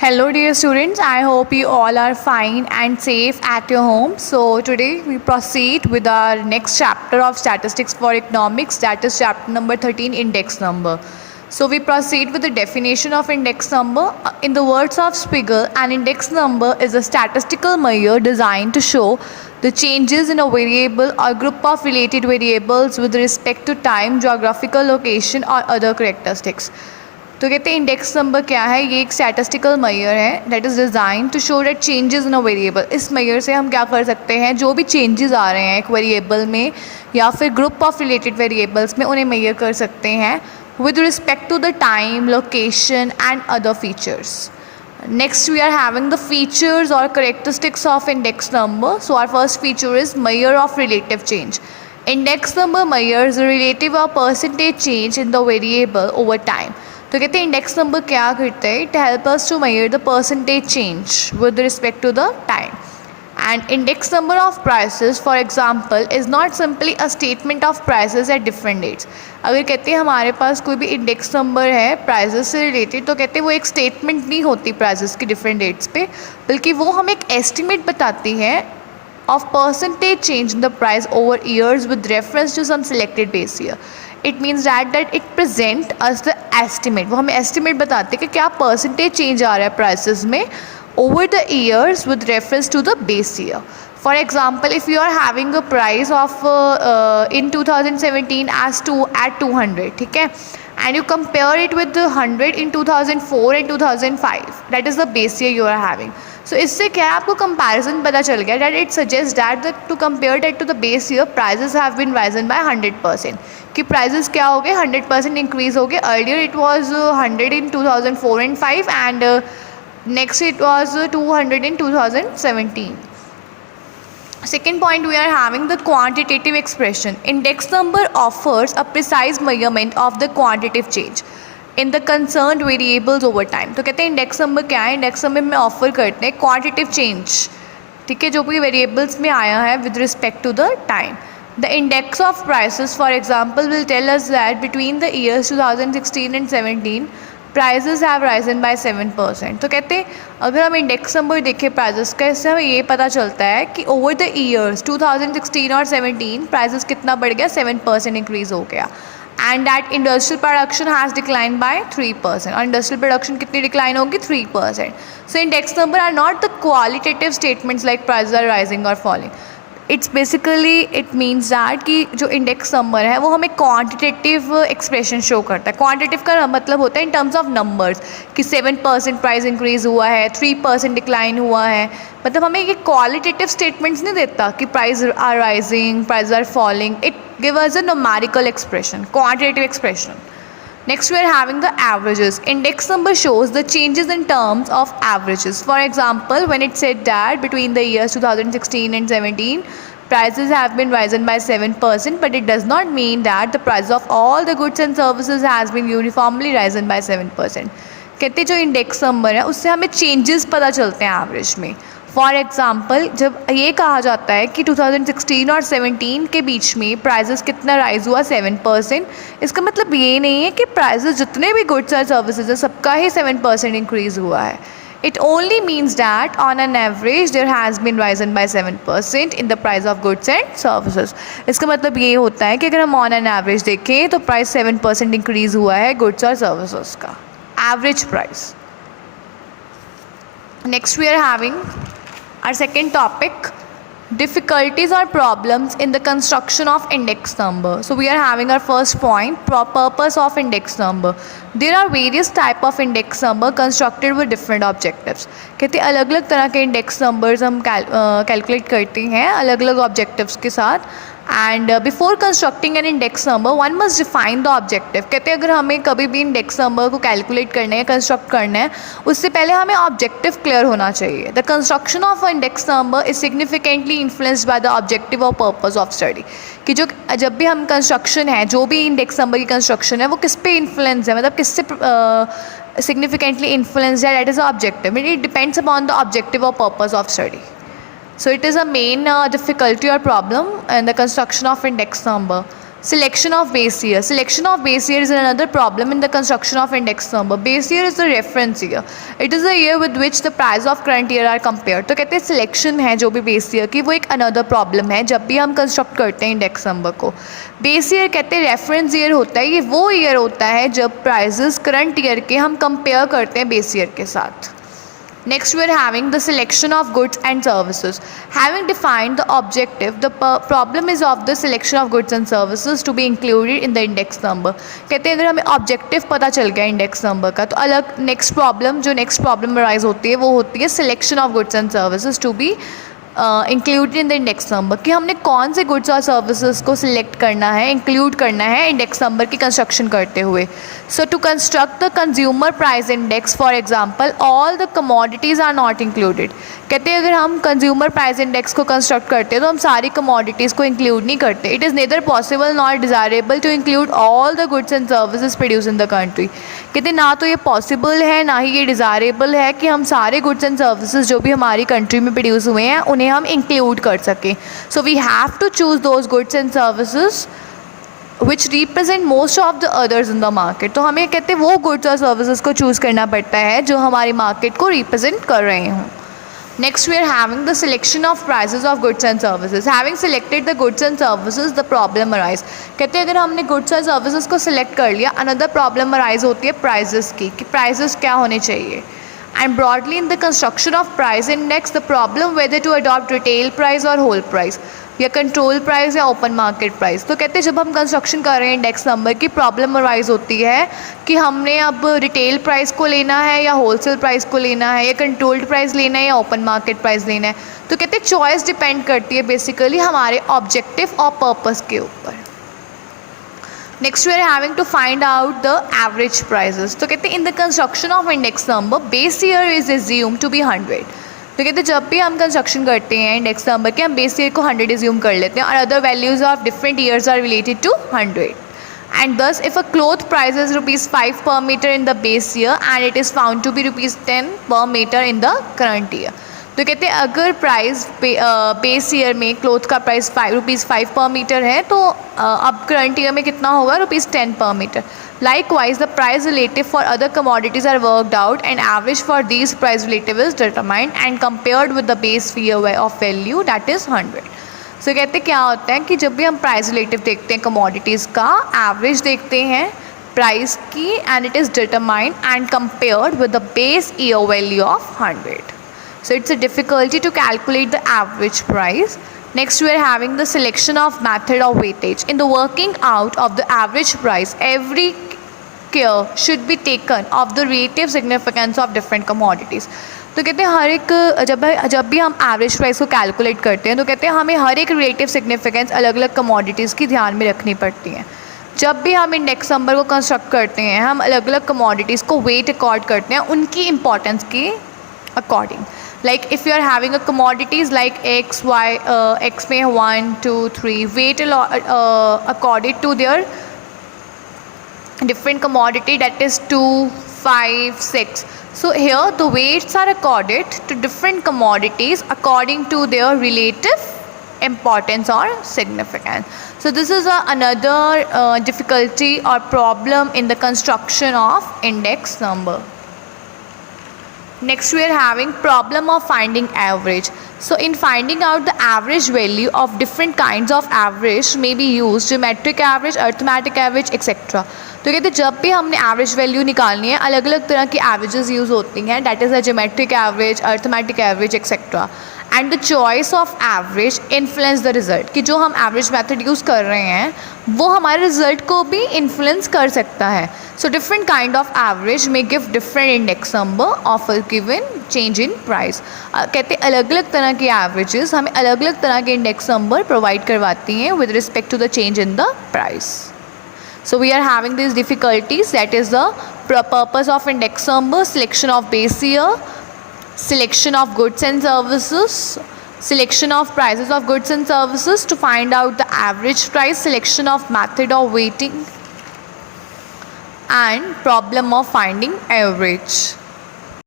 Hello dear students, I hope you all are fine and safe at your home. So today we proceed with our next chapter of statistics for economics, that is chapter number 13, index number. So we proceed with the definition of index number. In the words of Spiegel, an index number is a statistical measure designed to show the changes in a variable or group of related variables with respect to time, geographical location or other characteristics. तो कहते हैं index number क्या है, ये एक statistical measure है that is design to show that changes in a variable. इस measure से हम क्या कर सकते हैं, जो भी चेंजेस आ रहे हैं एक वेरिएबल में या फिर ग्रुप ऑफ रिलेटेड वेरिएबल्स में उन्हें मेजर कर सकते हैं with respect to the time, location and other features. Next we are having the features or characteristics of index number. So our first feature is measure of relative change. Index number measures the relative or percentage change in the variable over time. तो कहते हैं index number क्या करता है, it help us to measure the percentage change with respect to the time. And index number of prices for example is not simply a statement of prices at different dates. अगर कहते हैं हमारे पास कोई भी इंडेक्स नंबर है prices से related, तो कहते हैं वो एक स्टेटमेंट नहीं होती प्राइसेस की डिफरेंट डेट्स पे, बल्कि वो हम एक एस्टिमेट बताती है of percentage change in the price over years with reference to some selected base year. It means that it present us the estimate. वो हमें estimate बताते हैं कि क्या percentage change आ रहा है prices में over the years with reference to the base year. For example, if you are having a price of in 2017 at 200, ठीक है, and you compare it with the 100 in 2004 and 2005, that is the base year you are having. So इससे क्या है, आपको comparison पता चल गया that it suggests that to compare that to the base year prices have been risen by 100%. कि prices क्या हो गए, 100% increase हो गए. Earlier it was 100 in 2004 and 5 and next it was 200 in 2017. Second point, we are having the quantitative expression. Index number offers a precise measurement of the quantitative change in the concerned variables over time. तो कहते हैं index number क्या है, index number में offer करते हैं quantitative change, ठीक है, जो भी वेरिएबल्स में आया है with respect to the time. The index of prices for example will tell us that between the years 2016 and 17 prices have risen by 7%. तो कहते हैं अगर हम इंडेक्स नंबर देखें प्राइजेस का, इससे हमें ये पता चलता है कि ओवर द ईयर्स 2016 और 17 प्राइजेस कितना बढ़ गया, 7% इंक्रीज़ हो गया. And that industrial production has decline by 3%. और इंडस्ट्रियल प्रोडक्शन कितनी डिक्लाइन होगी, 3%. So index number are not the qualitative statements like prices are rising और falling. It's basically it means that कि जो इंडेक्स नंबर है वो हमें क्वांटिटेटिव एक्सप्रेशन शो करता है. क्वांटिटेटिव का मतलब होता है इन टर्म्स ऑफ नंबर्स कि 7% प्राइस इंक्रीज़ हुआ है, 3% डिक्लाइन हुआ है. मतलब हमें ये क्वालिटेटिव स्टेटमेंट्स नहीं देता कि price are rising, price are falling. It give us a numerical expression, quantitative expression. Next we are having the averages. Index number shows the changes in terms of averages. For example, when it said that between the years 2016 and 17 prices have been risen by 7%, but it does not mean that the price of all the goods and services has been uniformly risen by 7%. कहते जो index number है उससे हमें changes पता चलते हैं average में. For example जब ये कहा जाता है कि 2016 और 17 के बीच में प्राइसेस कितना राइज हुआ, 7%, इसका मतलब ये नहीं है कि प्राइसेस जितने भी गुड्स और सर्विसेज हैं सबका ही 7% इंक्रीज़ हुआ है. It only means that on an average there has been risen by 7% in the price of goods and services. इसका मतलब ये होता है कि अगर हम on an average देखें तो प्राइस 7% इंक्रीज़ हुआ है गुड्स और सर्विसेज का, average price. Next we are having our second topic, difficulties or problems in the construction of index number. So we are having our first point, purpose of index number. There are various type of index number constructed with different objectives. कहते हैं अलग अलग तरह के index numbers हम calculate करते हैं अलग अलग ऑब्जेक्टिव्स के साथ. And before constructing an index number one must define the objective. कहते हैं अगर हमें कभी भी इंडेक्स नंबर को कैलकुलेट करना है, कंस्ट्रक्ट करना है, उससे पहले हमें ऑब्जेक्टिव क्लियर होना चाहिए. The construction of a index number is significantly influenced by the objective और पर्पस ऑफ स्टडी. कि जो जब भी हम कंस्ट्रक्शन है, जो भी इंडेक्स नंबर की कंस्ट्रक्शन है वो किस पे इन्फ्लुएंस है, मतलब किससे सिग्निफिकेंटली इन्फ्लुएंस्ड है, that is objective. It depends upon the objective और purpose of study. So it is a main difficulty or problem in the construction of index number. Selection of base year. Selection of base year is another problem in the construction of index number. Base year is the reference year. It is the year with which the price of current year are compared. तो कहते हैं selection है जो भी base year की वो एक another problem है जब भी हम कंस्ट्रक्ट करते हैं इंडेक्स नंबर को. बेस ईयर कहते हैं रेफरेंस ईयर होता है, ये वो ईयर होता है जब प्राइजेस करंट ईयर के हम कंपेयर करते हैं बेस ईयर के साथ. Next we are having the selection of goods and services. Having defined the objective, the problem is of the selection of goods and services to be included in the index number. कहते हैं अगर हमें objective पता चल गया index number का तो अलग नेक्स्ट प्रॉब्लम अराइज होती है वो होती है selection of goods and services to be included in the index number कि हमने कौन से गुड्स और सर्विसेज को सिलेक्ट करना है, इंक्लूड करना है इंडेक्स नंबर की कंस्ट्रक्शन करते हुए. So to construct the consumer price index for example all the commodities are not included. कहते हैं अगर हम कंज्यूमर प्राइस इंडेक्स को कंस्ट्रक्ट करते हैं तो हम सारी कमोडिटीज़ को इंक्लूड नहीं करते. It is neither possible not desirable to include all the goods and services produce in the country. कहते ना तो ये पॉसिबल है ना ही ये डिज़ायरेबल है कि हम सारे गुड्स एंड सर्विसेज जो भी हमारी कंट्री में प्रोड्यूस हुए हैं उन्हें हम इंक्लूड कर सकें. So we have to choose those goods and services which represent most of the others in the market. तो हमें कहते हैं वो गुड्स और सर्विसेज को चूज़ करना पड़ता है जो हमारी मार्केट को रिप्रेजेंट कर रहे हों. Next we are having the selection of prices of goods and services. Having selected the goods and services, the problem arise. कहते हैं अगर हमने goods and services को select कर लिया, another problem arise होती है prices की कि prices क्या होने चाहिए. And broadly in the construction of price index, the problem whether to adopt retail price or whole price या कंट्रोल प्राइस या ओपन मार्केट प्राइस. तो कहते हैं जब हम कंस्ट्रक्शन कर रहे हैं इंडेक्स नंबर की प्रॉब्लम अराइज होती है कि हमने अब रिटेल प्राइस को लेना है या होलसेल प्राइस को लेना है या कंट्रोल्ड प्राइस लेना है या ओपन मार्केट प्राइस लेना है. तो कहते हैं चॉइस डिपेंड करती है बेसिकली हमारे ऑब्जेक्टिव और पर्पस के ऊपर. Next we are having to find out the average prices. तो कहते हैं in the construction of index number base year is assume to be 100. तो कहते हैं जब भी हम कंस्ट्रक्शन करते हैं इंडेक्स नंबर के हम बेस ईयर को 100 एज्यूम कर लेते हैं और other values of different years are related to 100. And thus if a cloth price is ₹5 per meter in the base year and it is found to be ₹10 per meter in the current year. तो कहते हैं अगर price base year में cloth का price ₹5 per meter है तो अब current year में कितना होगा ₹10 per meter. Likewise, the price relative for other commodities are worked out and average for these price relative is determined and compared with the base year of value that is 100. So कहते क्या होता है कि जब भी हम price relative देखते हैं कमोडिटीज़ का एवरेज देखते हैं प्राइस की and it is determined and compared with the base year value of 100. So it's a difficulty to calculate the average price. Next we are having the selection of method of weightage. In the working out of the average price, every care should be taken of the relative significance of different commodities. तो कहते हैं हर एक जब भी हम average price को calculate करते हैं तो कहते हैं हमें हर एक रिलेटिव सिग्निफिकेंस अलग अलग कमोडिटीज़ की ध्यान में रखनी पड़ती हैं. जब भी हम इंडेक्स नंबर को कंस्ट्रक्ट करते हैं हम अलग अलग कमोडिटीज़ को वेट अकॉर्ड करते हैं उनकी इंपॉर्टेंस के according. Like if you are having a commodities like X, Y, X में 1, 2, 3 weight according to their different commodity that is 2, 5, 6. So here the weights are accorded to different commodities according to their relative importance or significance. So this is another difficulty or problem in the construction of index number. Next we are having problem of finding average. So in finding out the average value of different kinds of average may be used geometric average, arithmetic average, etc. तो कहते जब भी हमने average value निकालनी है अलग अलग तरह की एवरेजेस यूज़ होती हैं that is a geometric average, arithmetic average etcetera. And the choice of average influence the result कि जो हम एवरेज मेथड यूज़ कर रहे हैं वो हमारे रिजल्ट को भी इन्फ्लुएंस कर सकता है. So different kind of average में give different index number of a given change in price. कहते हैं अलग अलग तरह की एवरेजेस हमें अलग अलग तरह के इंडेक्स नंबर प्रोवाइड करवाती हैं with respect to the change in the price. So we are having these difficulties, that is the purpose of index number, selection of base year, selection of goods and services, selection of prices of goods and services to find out the average price, selection of method of weighting and problem of finding average.